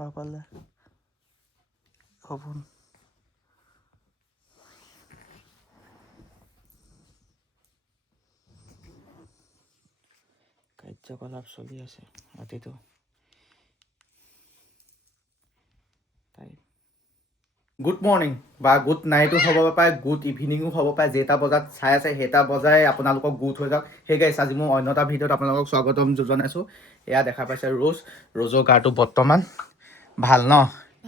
খাব পালে সপোন কাৰ্যকলাপ চলি আছে ৰাতিটো গুড মৰ্ণিং বা গুড নাইটো হ'ব পাৰে গুড ইভিনিঙো হ'ব পাৰে যেটা বজাত চাই আছে সেইটা বজাই আপোনালোকক গুড হৈ যাওক সেই গাইছ আজি মই অন্য এটা ভিডিঅ'ত আপোনালোকক স্বাগতম জনাইছোঁ এয়া দেখা পাইছে ৰ'জৰ গাটো বৰ্তমান ভাল ন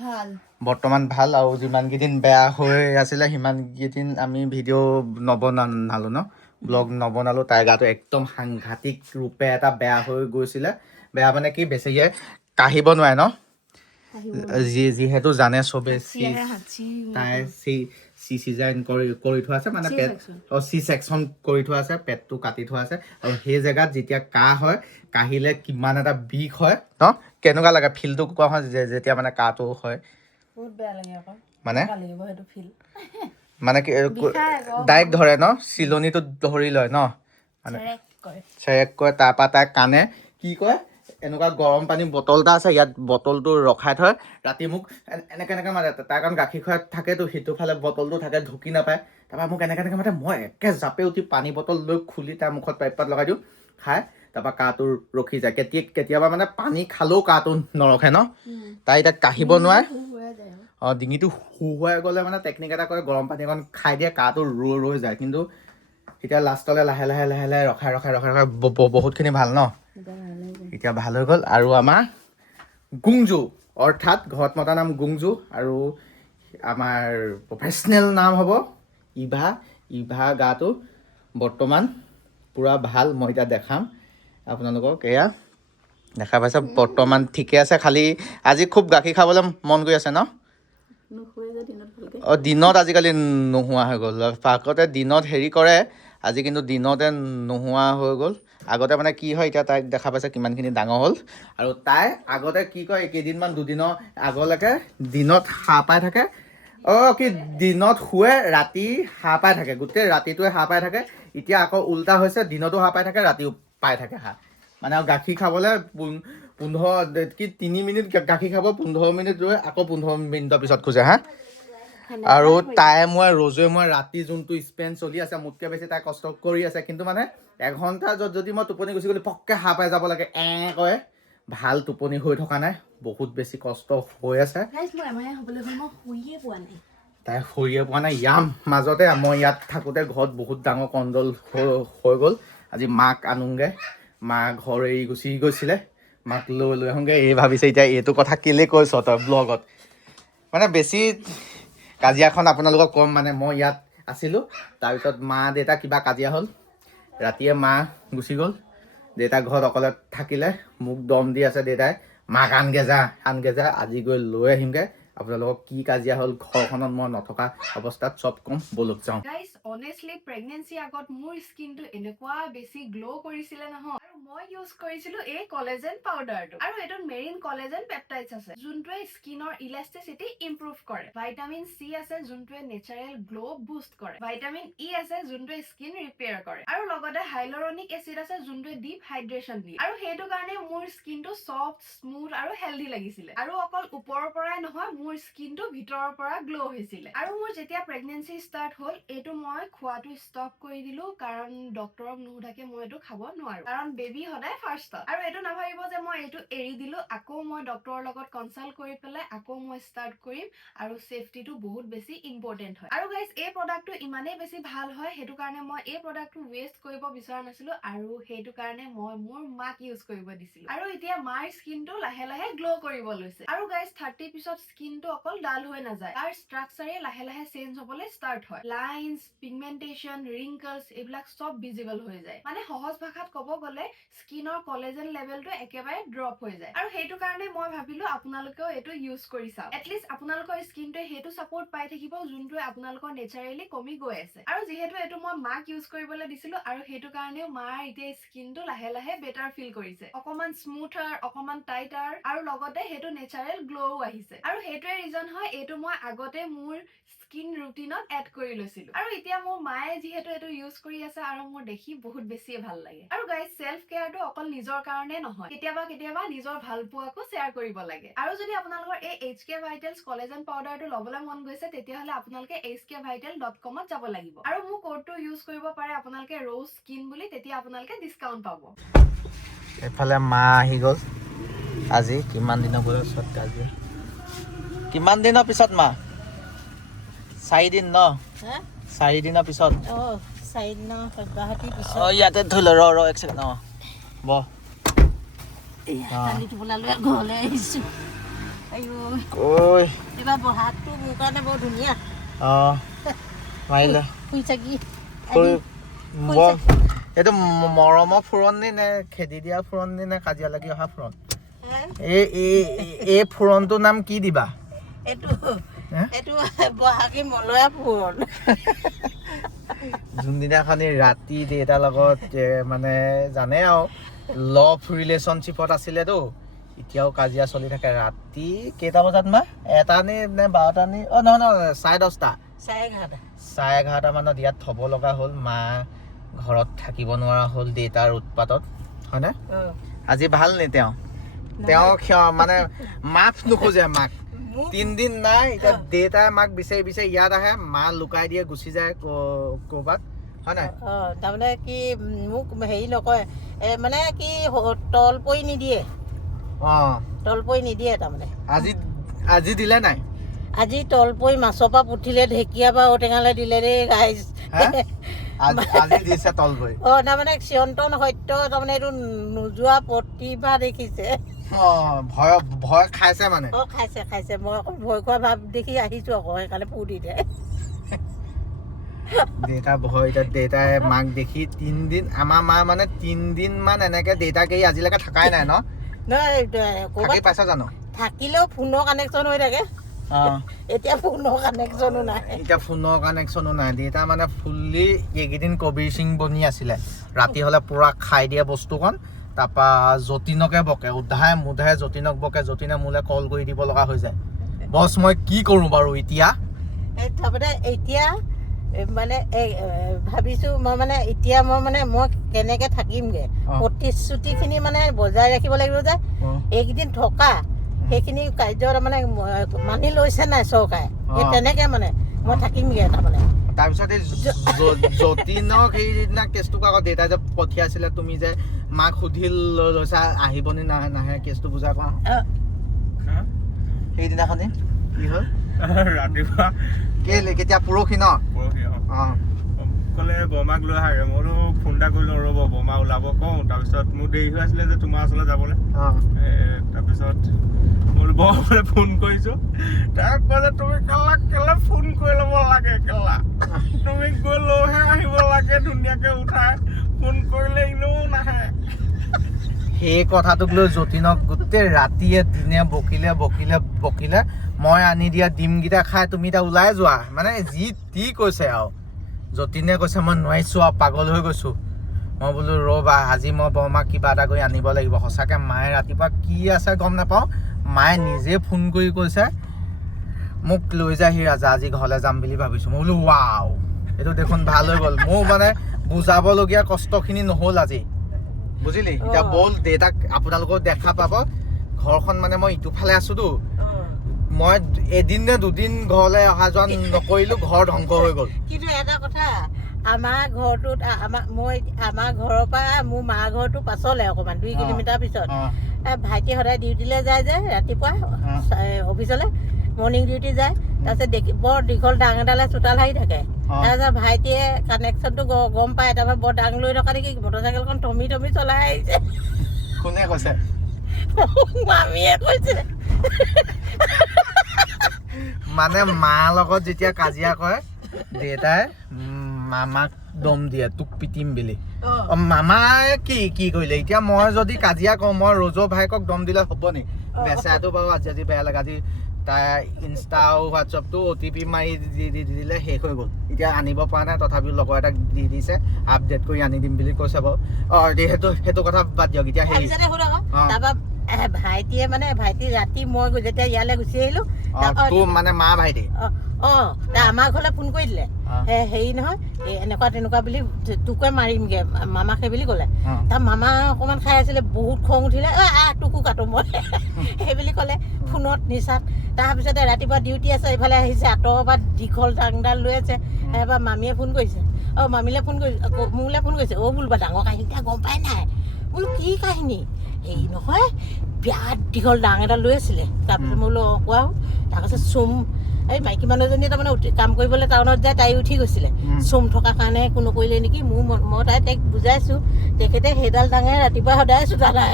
ভাল বৰ্তমান ভাল আৰু যিমানকেইদিন বেয়া হৈ আছিলে সিমানকেইদিন আমি ভিডিঅ' নবনালো ন ব্লগ নবনালোঁ তাইৰ গাটো একদম সাংঘাতিক ৰূপে এটা বেয়া হৈ গৈছিলে বেয়া মানে কি বেছিকৈ কাঢ়িব নোৱাৰে ন যিহেতু জানে চবে তাই চিজাৰিন কৰি থোৱা আছে মানে পেট চি ছেকশ্যন কৰি থোৱা আছে পেটটো কাটি থোৱা আছে আৰু সেই জেগাত যেতিয়া কাহ হয় কাহিলে কিমান এটা বিষ হয় ন কেনেকুৱা লাগে ফিলটো কোৱা হয় যেতিয়া মানে কাহটো হয় বহুত বেয়া লাগে আকৌ মানে লাগিব সেইটো ফিল মানে কি ডাইৰেক্ট ধৰে ন চিলনীটো ধৰি লয় ন মানে চেৰেক কয় তাৰপৰা তাই কাণে কি কয় এনেকুৱা গৰম পানী বটল এটা আছে ইয়াত বটলটো ৰখাই থয় ৰাতি মোক এনেকৈ মাতে তাৰ কাৰণ গাখীৰ খোৱাত থাকেতো সিটো ফালে বটলটো থাকে ঢুকি নাপায় তাৰপৰা মোক এনেকৈ মাতে মই একে জাপে উঠি পানী বটল লৈ খুলি তাৰ মুখত পাইপত লগাই দিওঁ খাই তাৰপৰা কাহটো ৰখি যায় কেতিয়াবা মানে পানী খালেও কাহটো নৰখে ন তাই এতিয়া কাঢ়িব নোৱাৰে অঁ ডিঙিটো শুহুৱাই গ'লে মানে টেকনিক এটা কৰে গৰম পানী অকণ খাই দিয়ে কাহটো ৰৈ যায় কিন্তু এতিয়া লাষ্টলৈ লাহে লাহে ৰখাই বহুতখিনি ভাল ন এতিয়া ভাল হৈ গ'ল আৰু আমাৰ গুংজু অৰ্থাৎ ঘৰত মতা নাম গুংজু আৰু আমাৰ প্ৰফেচনেল নাম হ'ব ইভা গাটো বৰ্তমান পূৰা ভাল মই এতিয়া দেখাম আপোনালোকক এয়া দেখা পাইছে বৰ্তমান ঠিকে আছে খালি আজি খুব গাখীৰ খাবলৈ মন গৈ আছে ন অঁ দিনত আজিকালি নোহোৱা হৈ গ'ল আগতে দিনত হেৰি কৰে আজি কিন্তু দিনতে নোহোৱা হৈ গ'ল আগতে মানে কি হয় এতিয়া তাইক দেখা পাইছে কিমানখিনি ডাঙৰ হ'ল আৰু তাই আগতে কি কয় কেইদিনমান দুদিনৰ আগলৈকে দিনত সাৰ পাই থাকে কি দিনত শুৱে ৰাতি সাৰ পাই থাকে গোটেই ৰাতিটোৱে সাৰ পাই থাকে এতিয়া আকৌ উল্টা হৈছে দিনতো সাৰ পাই থাকে ৰাতিও পাই থাকে সাৰ মানে আৰু গাখীৰ খাবলৈ 3 মিনিট গাখীৰ খাব 15 মিনিট ৰৈ আকৌ 15 মিনিটৰ পিছত খোজে হা আৰু তাই ৰজে মই ৰাতি যোনটো স্পেন চলি আছে মোতকৈ বেছি তাই কষ্ট কৰি আছে কিন্তু মানে এঘণ্টা যদি মই টোপনি গুচি গ'লে পককৈ সাৰ পাই যাব লাগে কয় ভাল টোপনি হৈ থকা নাই বহুত বেছি কষ্ট হৈ আছে তাই শুইয়ে পোৱা নাই ইয়াৰ মাজতে মই ইয়াত থাকোঁতে ঘৰত বহুত ডাঙৰ কণ্ডল হৈ গ'ল আজি মাক আনোগৈ মা ঘৰ এৰি গুচি গৈছিলে মাক লৈ আহোঁগৈ ভাবিছে এতিয়া এইটো কথা কেলৈ কৈছ তই ব্লগত মানে বেছি কাজিয়াখন আপোনালোকক ক'ম মানে মই ইয়াত আছিলোঁ তাৰপিছত মা দেউতা কিবা কাজিয়া হ'ল ৰাতিয়ে মা গুচি গ'ল দেউতা ঘৰত অকলে থাকিলে মোক দম দি আছে দেউতাই মাক আনগে যা আজি গৈ লৈ আহিমগৈ আপোনালোকক কি কাজিয়া হ'ল ঘৰখনত মই নথকা অৱস্থাত চব ক'ম বলক যাওঁ গাইজ অনেষ্টলি প্ৰেগনেঞ্চি আগত মোৰ স্কিনটো এনেকুৱা বেছি গ্ল' কৰিছিলে নহয় আৰু মই ইউজ কৰিছিলো এই কলেজেন পাউডাৰটো আৰু এইটোত মেৰিন কলেজেন পেপটাইডছ আছে যোনটোৱে স্কিনৰ ইলাষ্টিচিটি ইম্প্ৰুভ কৰে ভাইটামিন চি আছে যোনটোৱে নেচাৰেল গ্ল' বুষ্ট কৰে ভাইটামিন ই আছে যোনটোৱে স্কিন ৰিপেয়াৰ কৰে আৰু লগতে হাইলুৰনিক এচিড আছে যোনটোৱে ডিপ হাইড্ৰেশ্যন দিয়ে আৰু সেইটো কাৰণে মোৰ স্কিনটো সফ্ট স্মুথ আৰু হেল্ডি লাগিছিলে আৰু অকল ওপৰৰ পৰাই নহয় মোৰ স্কিনটো ভিতৰৰ পৰা গ্ল' হৈছিলে আৰু মোৰ যেতিয়া প্ৰেগনেঞ্চি ষ্টাৰ্ট হ'ল এইটো মই খোৱাটো ষ্টপ কৰি দিলো কাৰণ ডক্তৰক নুসুধাকে মই এইটো খাব নোৱাৰো কাৰণ বেবী সদায় ফাৰ্ষ্টত আৰু এইটো নাভাবিব যে মই এইটো এৰি দিলো আকৌ মই ডক্তৰৰ লগত কনচাল্ট কৰি পেলাই আকৌ মই ষ্টাৰ্ট কৰিম আৰু সেফটিটো বহুত বেছি ইম্পৰ্টেন্ট হয় আৰু গাইজ এই প্ৰডাক্টটো ইমানেই বেছি ভাল হয় সেইটো কাৰণে মই এই প্ৰডাক্টটো ৱেষ্ট কৰিব বিচৰা নাছিলো আৰু সেইটো কাৰণে মই মোৰ মাক ইউজ কৰিব দিছিলো আৰু এতিয়া মাৰ স্কিনটো লাহে লাহে গ্ল' কৰিব লৈছে আৰু গাইজ 30 পিছত স্কিনটো অকল ডাল হৈ নাযায় তাৰ ষ্ট্ৰাকচাৰে লাহে লাহে চেঞ্জ হ'বলৈ ষ্টাৰ্ট হয় লাইনছ পিগমেন্টেশন ৰিংকলছ এইবিলাক সব ভিজিবল হৈ যায় মানে সহজ ভাষাত ক'ব গ'লে স্কিনৰ কলেজেন লেভেলটো একেবাৰে ড্ৰপ হৈ যায় আৰু সেইটো কাৰণে মই ভাবিলো আপোনালোকেও এইটো ইউজ কৰি চাওক এটলিষ্ট আপোনালোকৰ স্কিনটোৱে সেইটো সাপোৰ্ট পাই থাকিব যোনটোৱে আপোনালোকৰ নেচাৰেলি কমি গৈ আছে আৰু যিহেতু এইটো মই মাক ইউজ কৰিবলৈ দিছিলো আৰু সেইটো কাৰণেও মাৰ এতিয়া স্কিনটো লাহে লাহে বেটাৰ ফিল কৰিছে অকমান স্মুথাৰ অকমান টাইটাৰ আৰু লগতে সেইটো নেচাৰেল গ্ল'ও আহিছে আৰু সেইটোৱে ৰিজন হয় এইটো মই আগতে মোৰ স্কিন ৰুটিনত এড কৰি লৈছিলো আৰু এতিয়া মোৰ মায়ে যিহেতু এইটো ইউজ কৰি আছে আৰু মোৰ দেখি বহুত বেছিয়ে ভাল লাগে আৰু গাইজ সেল্ফ কেয়াৰটো অকল নিজৰ কাৰণে নহয়, কেতিয়াবা নিজৰ ভাল পোৱাকো শ্বেয়াৰ কৰিব লাগে। আৰু যদি আপোনালোকৰ এই HK Vitals collagen powderটো ল'বলৈ মন গৈছে তেতিয়াহ'লে আপোনালোকে hkvital.com ত যাব লাগিব আৰু মোৰ কোডটো ইউজ কৰিব পাৰে আপোনালোকে ৰ'জ স্কিন বুলি, তেতিয়া আপোনালোকে ডিসকাউন্ট পাব। এফালে মা আহি গ'ল আজি কিমান দিনৰ পিছত কাজিয়া, কিমান দিনৰ পিছত মা? 4 দিন ন? 4 দিনৰ পিছত। ইয়াতে থৈ ল, ৰ এক ছেকেণ্ড। বহ ঘৰলৈ আহিছো। এইবাৰ বহাগটো মোৰ কাৰণে বৰ ধুনীয়া। মাৰিলে এইটো মৰমৰ ফুৰণি নে খেদি দিয়া ফুৰণি নে কাজিয়া লাগি অহা ফুৰণ? এই ফুৰণটোৰ নাম কি দিবা? এইটো বহাগী মলয়া ফুৰণ। যোনদিনাখনি ৰাতি দেউতাৰ লগত মানে জানে আৰু লভ ৰিলেশ্যনশ্বিপত আছিলেতো, এতিয়াও কাজিয়া চলি থাকে। ৰাতি কেইটা বজাত মা? 1টা নে 12টা নি? নহয় 10:30। 11:30 মানত ইয়াত থ'ব লগা হ'ল। মা ঘৰত থাকিব নোৱাৰা হ'ল দেউতাৰ উৎপাতত, হয়নে? আজি ভাল নে তেওঁ মানে মাফ নোখোজে মাক। 3 দিন নাই, এতিয়া দেউতাই মাক বিচাৰি বিচাৰি ইয়াত আহে, মা লুকাই দিয়ে গুচি যায় ক'ৰবাত, হয় নাই? তাৰমানে কি মোক হেৰি নকয়, মানে কি তল পৰি নিদিয়ে। তল পৰি নিদিয়ে তাৰমানে। আজি দিলে নাই? আজি তল পৰি মাছৰ পৰা পুঠিলে, ঢেকীয়া পৰা ঔটেঙালে দিলে দেই গাইজ। আজি দিছে তল পৰি। তাৰমানে চিৰন্তন সত্য, তাৰমানে এইটো নোযোৱা প্ৰতিভা দেখিছে। ভয় খাইছে মানে? খাইছে। মই আকৌ ভয় খোৱা ভাৱ দেখি আহিছো আকৌ, সেইকাৰণে ফূৰ্তিতে। দেউতা ভয়, দেউতাই মাক দেখি 3 দিন, আমাৰ মা মানে 3 দিন মান এনেকে দেউতাক এই আজিলৈকে থাকাই নাই ন? নহয় পাইছা জানো? থাকিলেও ফোনৰ কানেকশ্যন হৈ থাকে। এতিয়া ফোনৰ কানেকশ্যনো নাই। দেউতা মানে ফুল্লি এইকেইদিন কবিৰ সিং বনি আছিলে। ৰাতি হ'লে পুৰা খাই দিয়ে বস্তুকণ, তাৰপা যতীনকে বকে, উধাই মুধাই যতীনক বকে। যতীনে মোলে কল কৰি দিব লগা হৈ যায়। বছ মই কি কৰোঁ বাৰু এতিয়া? তাৰপৰা এতিয়া মানে ভাবিছো মই মানে এতিয়া মই কেনেকে থাকিমগে, প্ৰতিশ্ৰুতিখিনি মানে বজাই ৰাখিব লাগিব যে এইকেইদিন থকা সেইখিনি কাৰ্য মানে মানি লৈছে নাই চৰকাৰে, সেই তেনেকে মানে মই থাকিমগে। তাৰমানে তাৰপিছত এই যতীনক সেইদিনা কেছটোক আকৌ দেউতাই যে পঠিয়াইছিলে, তুমি যে মাক সুধি লৈছা আহিবনে নাহে, কেছটো বুজাই কোৱা। সেইদিনাখনি কি হ'ল? ৰাতিপুৱা কেতিয়া? পৰহি ন? ক'লে বৰমাক লৈ আহে। মই বোলো ফোন এটা কৰিলোঁ, ৰ'ব বৰমা ওলাব কওঁ। তাৰপিছত মোৰ দেৰি হৈ আছিলে যে তোমাৰ ওচৰলৈ যাবলৈ। তাৰপিছত মোৰ বৰমালে ফোন কৰিছোঁ, তাক কয় যে তুমি কেলে ফোন কৰি ল'ব লাগে, তুমি গৈ লৈহে আহিব লাগে ধুনীয়াকৈ উঠাই, ফোন কৰিলে এনেও নাহে। সেই কথাটোক লৈ যতীনক গোটেই ৰাতিয়ে দিনে বকিলে। মই আনি দিয়া ডিমকেইটা খাই তুমি এতিয়া ওলাই যোৱা, মানে যি কৈছে আৰু। যতীনে কৈছে মই নোৱাৰিছোঁ আৰু, পাগল হৈ গৈছোঁ। মই বোলো ৰ'বা, আজি মই বৰমাক কিবা এটা কৰি আনিব লাগিব। সঁচাকৈ মায়ে ৰাতিপুৱা কি আছে গম নাপাওঁ, মায়ে নিজে ফোন কৰি কৈছে মোক লৈ যাহি ৰাজা, আজি ঘৰলৈ যাম বুলি ভাবিছোঁ। মই বোলো ৱাও, এইটো দেখোন ভাল হৈ গ'ল। মোৰ মানে বুজাবলগীয়া কষ্টখিনি নহ'ল আজি, বুজিলি? এতিয়া ব'ল দেউতাক আপোনালোকেও দেখা পাব। ঘৰখন মানে মই ইটো ফালে আছোঁতো, মই এদিন নে 2 দিন ঘৰলৈ অহা যোৱা নকৰিলোঁ, ঘৰ ধ্বংস হৈ গ'ল। কিন্তু এটা কথা, আমাৰ ঘৰটোত আমাৰ ঘৰৰ পৰা মোৰ মাৰ ঘৰটো পাছলে অকণমান 2 কিলোমিটাৰ পিছত। ভাইটি সদায় ডিউটিলৈ যায় যে ৰাতিপুৱা অফিচলৈ, মৰ্ণিং ডিউটি যায়। তাৰপিছত বৰ দীঘল ডাং এডালে চোতাল হাৰি থাকে। তাৰপিছত ভাইটিয়ে কানেকশ্যনটো গম পায়, তাৰপৰা বৰ ডাং লৈ থকা দেখি মটৰচাইকেলখন থমি চলাই আহিছে। কোনে কৈছে? মামীয়ে কৈছে। মানে মাৰ লগত যেতিয়া কাজিয়া কৰে দেউতাই মামাক দম দিয়ে, তোক পিটিম বুলি। মামাই কি কৰিলে? এতিয়া মই যদি কাজিয়া কওঁ, মই ৰজৰ ভাইকক দম দিলে হ'ব নি? বেচাটো বাৰু আজি বেয়া লাগে। আজি তাই ইনষ্টা আৰু হোৱাটছআপটো OTP মাৰি দি দিলে, শেষ হৈ গ'ল। এতিয়া আনিব পৰা নাই, তথাপিও লগৰ এটাক দি দিছে, আপডেট কৰি আনি দিম বুলি কৈছে বাৰু। সেইটো কথা বাদ দিয়ক। এতিয়া ভাইটি ৰাতি মই যেতিয়া ইয়ালৈ গুচি আহিলো, মানে মা ভাইটি আমাৰ ঘৰলৈ ফোন কৰি দিলে হেৰি নহয় এনেকুৱা তেনেকুৱা বুলি তোকে মাৰিমগে মামাক সেই বুলি ক'লে তাৰ মামা অকণমান খাই আছিলে বহুত খং উঠিলে তোকো কাটো মই সেই বুলি ক'লে ফোনত নিচাত তাৰপিছতে ৰাতিপুৱা ডিউটি আছে এইফালে আহিছে আঁতৰৰ পৰা দীঘল টাংডাল লৈ আছে এবাৰ মামীয়ে ফোন কৰিছে মামীলৈ ফোন কৰিছে মোলৈ ফোন কৰিছে বোলো বা ডাঙৰ কাহিনীটা গম পাই নাই বোলো কি কাহিনী হেৰি নহয় বিৰাট দীঘল ডাং এটা লৈ আছিলে তাৰপিছত মই বোলো কোৱা তাৰপাছত চুম এই মাইকী মানুহজনীয়ে তাৰমানে কাম কৰিবলৈ টাউনত যায় তাই উঠি গৈছিলে চুম থকাৰ কাৰণে একো নকৰিলে নেকি মই তাইক বুজাইছোঁ তেখেতে সেইডাল ডাঙে ৰাতিপুৱা সদায় চোতা নাই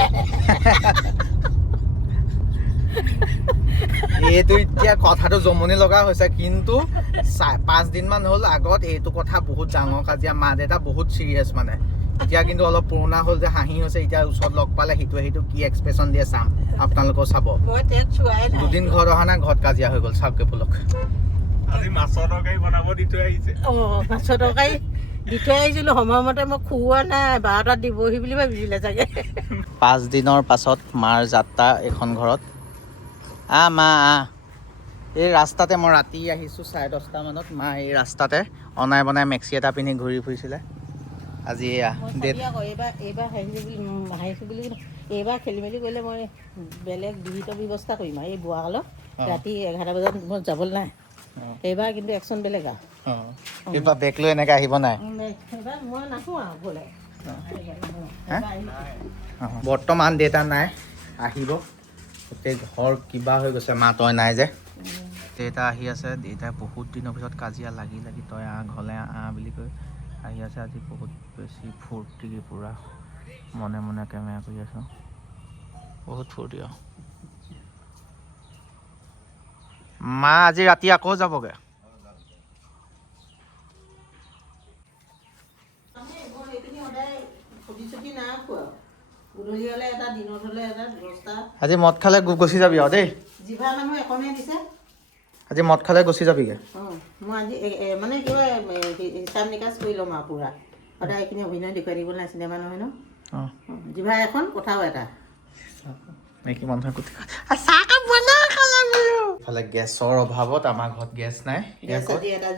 এইটো এতিয়া কথাটো জমনি লগা হৈছে কিন্তু 5 দিনমান হ'ল আগত এইটো কথা বহুত ডাঙৰ কাজিয়া মা দেউতা বহুত চিৰিয়াছ মানে এতিয়া কিন্তু অলপ পুৰণা হ'ল যে হাঁহি হৈছে এতিয়া ওচৰত লগ পালে সেইটো কি এক্সপ্ৰেশ্যন দিয়ে চাম আপোনালোকেও চাব দুদিন ঘৰত অহা নাই ঘৰত কাজিয়া হৈ গ'ল চাওকে বলক আজি মাছৰ তৰকাৰী বনাব দি থৈ আহিছে মাছৰ তৰকাৰী দি থৈ আহিছিলোঁ সময়মতে মই খুওৱা নাই 12টাত দিবহি বুলি ভাবিছিলে চাগে 5 দিনৰ পাছত মাৰ যাত্ৰা এখন ঘৰত মা এই ৰাস্তাতে মই ৰাতি আহিছোঁ 10:30 মানত মা এই ৰাস্তাতে অনাই বনাই মেক্সি এটা পিন্ধি ঘূৰি ফুৰিছিলে আজি এইবাৰ খেলি মেলি কৰিলে মই বেলেগ বিহিত ব্যৱস্থা কৰিম আৰু এই বুঢ়াকালত ৰাতি 11টা বজাত মই যাবলৈ নাই এইবাৰ কিন্তু একশ্যন বেলেগ কিবা বেগ লৈ এনেকৈ আহিব নাই এইবাৰ মই নাহোঁ আৰু বোলে বৰ্তমান দেউতা নাই আহিব গোটেই ঘৰ কিবা হৈ গৈছে মা তই নাই যে দেউতা আহি আছে দেউতাই বহুত দিনৰ পিছত কাজিয়া লাগি তই ঘৰলৈ বুলি কৈ আহি আছে আজি বহুত বেছি ফূৰ্তি পূৰা মনে মনে কেমেৰা কৰি আছোঁ বহুত ফূৰ্তি মা আজি ৰাতি আকৌ যাবগৈ আজি মদ খালে গুচি যাবি আৰু দেই আজি মদ খালে গুচি যাবিগৈ মই আজি মানে কিবা হিচাপ নিকাচ কৰি ল'ম আৰু পুৰা সদায় এইখিনি অভিনয় দেখুৱাই দিব নাই চিনেমা নহয় ন জিভা এখন কথাও এটা গেছৰ অভাৱত আমাৰ ঘৰত গেছ নাই এটা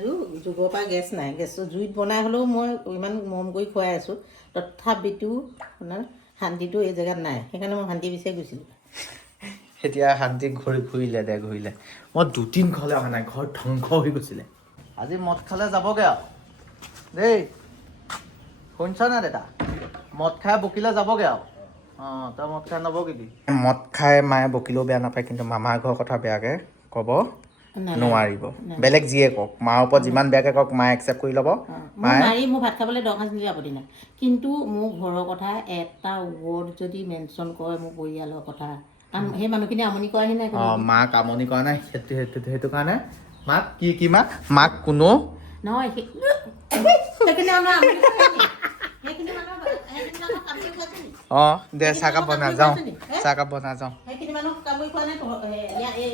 যুগৰ পৰা গেছ নাই গেছৰ জুইত বনাই হ'লেও মই ইমান মৰম কৰি খুৱাই আছোঁ তথাপিতো আপোনাৰ শান্তিটো এই জেগাত নাই সেইকাৰণে মই শান্তি বিচাৰি গৈছিলোঁ এতিয়া শান্তি ঘূৰিলে মই 2 দিন ঘৰলৈ অহা নাই ঘৰ ধ্বংস হৈ গৈছিলে আজি মদ খালে যাবগৈ আৰু দেই শুনিছ না দেউতা মদ খাই বকিলে যাবগৈ আৰু তই মদ খাই নবকিবি মদ খাই মায়ে বকিলেও বেয়া নাপায় কিন্তু মামাৰ ঘৰৰ কথা বেয়াকৈ ক'ব নোৱাৰিব বেলেগ যিয়ে কওক মাৰ ওপৰত যিমান বেয়াকৈ কওক মায়ে একচেপ্ট কৰি ল'ব মাৰি মোৰ ভাত খাবলৈ দৰকাৰ নিদিলে আপত্তি নাই কিন্তু মোৰ ঘৰৰ কথা এটা ৱৰ্ড যদি মেনশ্যন কৰে মোৰ পৰিয়ালৰ কথা সেই মানুহখিনি আমনি কৰাহি নাই মাক আমনি কৰা নাই সেইটো কাৰণে মাক কি মাক কোনো নহয় দে চাহকাপ বনাই যাওঁ সেইখিনি মানুহ কাম কৰি খোৱা নাই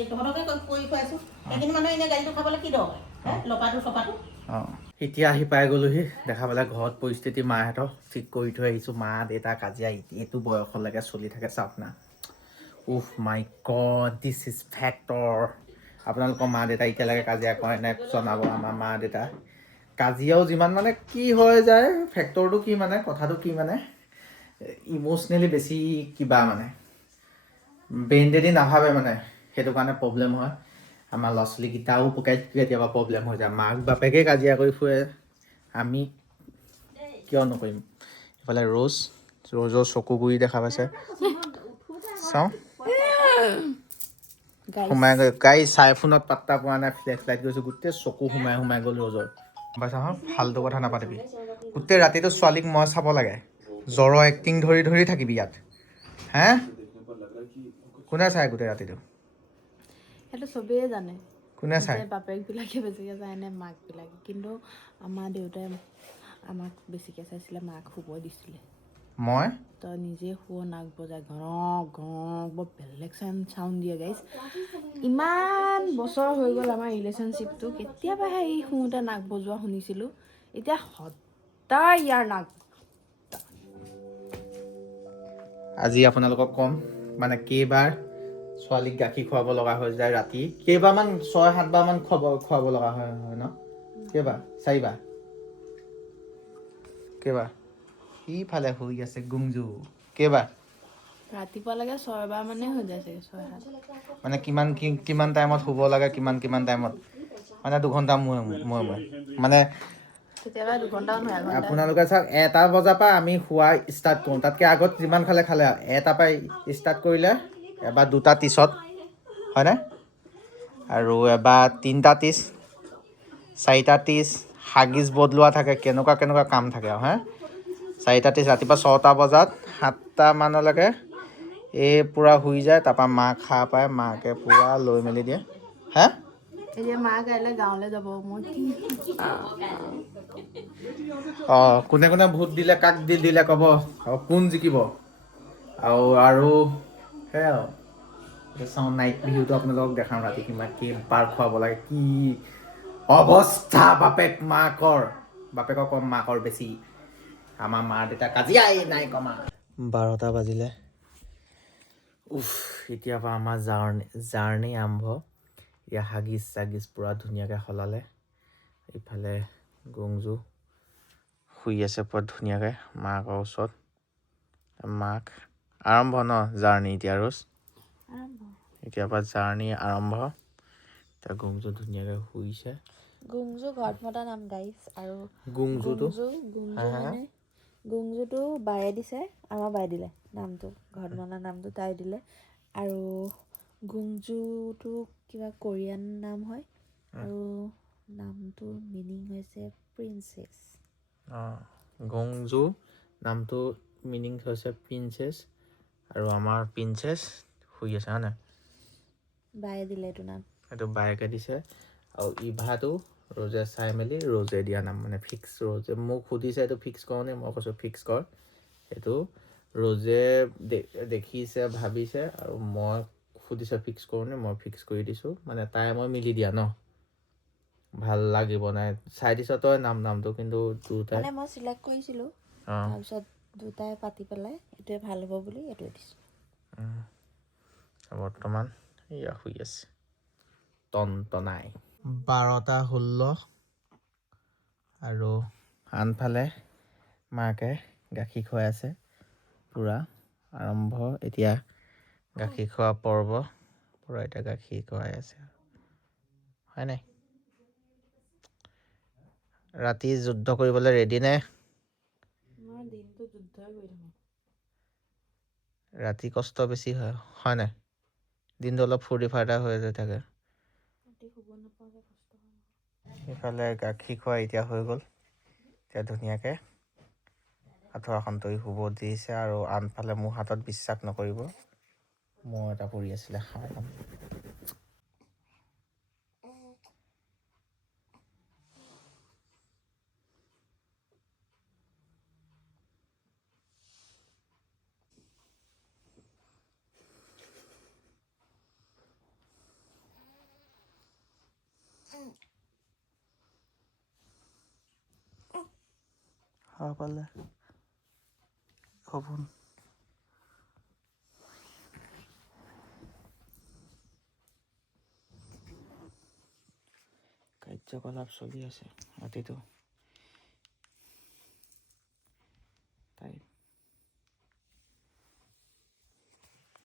তহঁতকে কৰি খুৱাইছোঁ সেইখিনি মানুহে এনেই গাড়ীটো খাবলৈ কি দৰকাৰ লপাটো চপাটো এতিয়া আহি পাই গ'লোহি দেখা পালে ঘৰত পৰিস্থিতি মাহঁতক ঠিক কৰি থৈ আহিছোঁ মা দেউতা কাজিয়া এইটো বয়সলৈকে চলি থাকে চাওক না মাই গড দিছ ইজ ফেক্টৰ আপোনালোকৰ মা দেউতা এতিয়ালৈকে কাজিয়া কৰে নাই জনাব আমাৰ মা দেউতা কাজিয়াও যিমান মানে কি হৈ যায় ফেক্টৰটো কি মানে কথাটো কি মানে ইম'চনেলি বেছি কিবা মানে ব্ৰেইনডেদি নাভাবে মানে সেইটো কাৰণে প্ৰব্লেম হয় আমাৰ ল'ৰা ছোৱালীকেইটাও কেতিয়াবা প্ৰব্লেম হৈ যায় মাক বাপেকে কাজিয়া কৰি ফুৰে আমি কিয় নকৰিম এইফালে ৰ'জৰ চকু গুৰি দেখা পাইছে চাওঁ সোমাই গৈ গাড়ী চাই ফোনত পাত্তা পোৱা নাই ফ্লেছ লাইট গৈছোঁ গোটেই চকু সোমাই গ'ল ৰ'জৰ পাইছা ফাল্টু কথা নাপাতিবি গোটেই ৰাতিটো ছোৱালীক মই চাব লাগে জ্বৰৰ এক্টিং ধৰি থাকিবি ইয়াত হে কোনে চাই গোটেই ৰাতিটো সেইটো চবেই জানে কোনে চাই বাপেকবিলাকে বেছিকৈ চাই নে মাকবিলাকে কিন্তু আমাৰ দেউতাই আমাক বেছিকৈ চাইছিলে মাক শুব দিছিলে মই তই নিজে শুৱ নাক বজাই ঘৰক বৰ বেলেগ চাউণ্ড দিয়ে গাইজ ইমান বছৰ হৈ গ'ল আমাৰ ৰিলেশ্যনশ্বিপটো কেতিয়াবাহে এই শুওঁতে নাক বজোৱা শুনিছিলোঁ এতিয়া সদায় ইয়াৰ নাক আজি আপোনালোকক ক'ম মানে কেইবাৰ ছোৱালীক গাখীৰ খুৱাব লগা হৈ যায় ৰাতি কেইবাৰমান 6-7 বাৰমান খুৱাব লগা হয় ন কেইবাৰ 4 বাৰ কেইবাৰ সিফালে শুই আছে গুংজু কেইবাৰ ৰাতিপুৱালৈকে 6 বাৰ মানে হৈ যায় চাগে 6-7 মানে কিমান টাইমত শুব লাগে কিমান টাইমত মানে 2 ঘণ্টা মূৰে মানে কেতিয়াবা 2 ঘণ্টাও নহয় 1 ঘণ্টা আপোনালোকে চাওক 1টা বজাৰ পৰা আমি শুৱা ষ্টাৰ্ট কৰোঁ তাতকৈ আগত যিমান খালে 1টাৰ পৰা ষ্টাৰ্ট কৰিলে এবাৰ 2টা 30ত হয়নে আৰু এবাৰ 3টা 30 4টা 30 হাগিজ বদলোৱা থাকে কেনেকুৱা কাম থাকে আৰু 4টা 30 ৰাতিপুৱা 6টা বজাত 7টা মানলৈকে এই পূৰা শুই যায় তাৰপৰা মাক সাৰ পায় মাকে পূৰা লৈ মেলি দিয়ে এতিয়া মা কাইলৈ গাঁৱলৈ যাব মই কি কোনে ভোট দিলে কাক দিলে ক'ব আৰু কোন জিকিব আৰু সেয়াই আৰু চাওঁ নাইট ভিউটো আপোনালোকক দেখাম ৰাতি কি পাৰ খুৱাব লাগে কি অৱস্থা বাপেকৰ কম মাকৰ বেছি আমাৰ মাৰ দেউতা কাজিয়াই নাই কমা 12টা বাজিলে এতিয়াৰ পৰা আমাৰ জাৰ্ণি আৰম্ভ এতিয়া হাগিজ পূৰা ধুনীয়াকৈ সলালে ইফালে গুংজু শুই আছে পূৰা ধুনীয়াকৈ মাকৰ ওচৰত মাক আৰম্ভ ন জাৰ্ণি এতিয়া ৰোজ এতিয়াৰ পৰা জাৰ্ণি আৰম্ভ এতিয়া গুংজু ধুনীয়াকৈ শুইছে গুংজু ঘৰত মতা নাম গাইছ আৰু গুংজুটো মানে গুংজুটো বায়ে দিছে আমাৰ বায়ে দিলে নামটো ঘৰত মতা নামটো তাই দিলে আৰু গুংজুটো কিবা কোৰিয়ান নাম হয় আৰু নামটোৰ মিনিং হৈছে প্ৰিন্সেছ গুংজু নামটো মিনিং হৈছে প্ৰিন্সেছ আৰু আমাৰ প্ৰিন্সেছ শুই আছে হয় নাই বায়ে দিলে এইটো নাম এইটো বায়েকে দিছে আৰু ইভাটো ৰোজে চাই মেলি ৰোজে দিয়া নাম মানে ফিক্স ৰোজে মোক সুধিছে এইটো ফিক্স কৰোঁনে মই কৈছোঁ ফিক্স কৰ এইটো ৰোজে দেখিছে ভাবিছে আৰু মই সুধিছে ফিক্স কৰোঁনে মই ফিক্স কৰি দিছোঁ মানে তাই মই মিলি দিয়া ন ভাল লাগিব নাই চাই দিছ তই নামটো কিন্তু দুটাই মানে মই চিলেক্ট কৰিছিলোঁ তাৰপিছত দুটাই পাতি পেলাই এইটোৱে ভাল হ'ব বুলি এইটোৱে দিছোঁ বৰ্তমান এয়া শুই আছে টনটনাই 12:16 আৰু আনফালে মাকে গাখীৰ খুৱাই আছে পূৰা আৰম্ভ এতিয়া গাখীৰ খোৱা পৰ্ব পূৰা এতিয়া গাখীৰ খুৱাই আছে হয় নাই ৰাতি যুদ্ধ কৰিবলৈ ৰেডি নে মই দিনটো যুদ্ধই কৰি থাকোঁ ৰাতি কষ্ট বেছি হয় নাই দিনটো অলপ ফূৰ্তি ফাৰ্তা হৈ থাকে ইফালে গাখীৰ খোৱা এতিয়া হৈ গ'ল এতিয়া ধুনীয়াকৈ আঁঠুৱাখন তৰি শুব দিছে আৰু আনফালে মোৰ হাতত বিশ্বাস নকৰিব মোৰ এটা পৰি আছিলে সাৰখন সাৰ পালে সপোন কাৰ্যকলাপ চলি আছে ৰাতিটো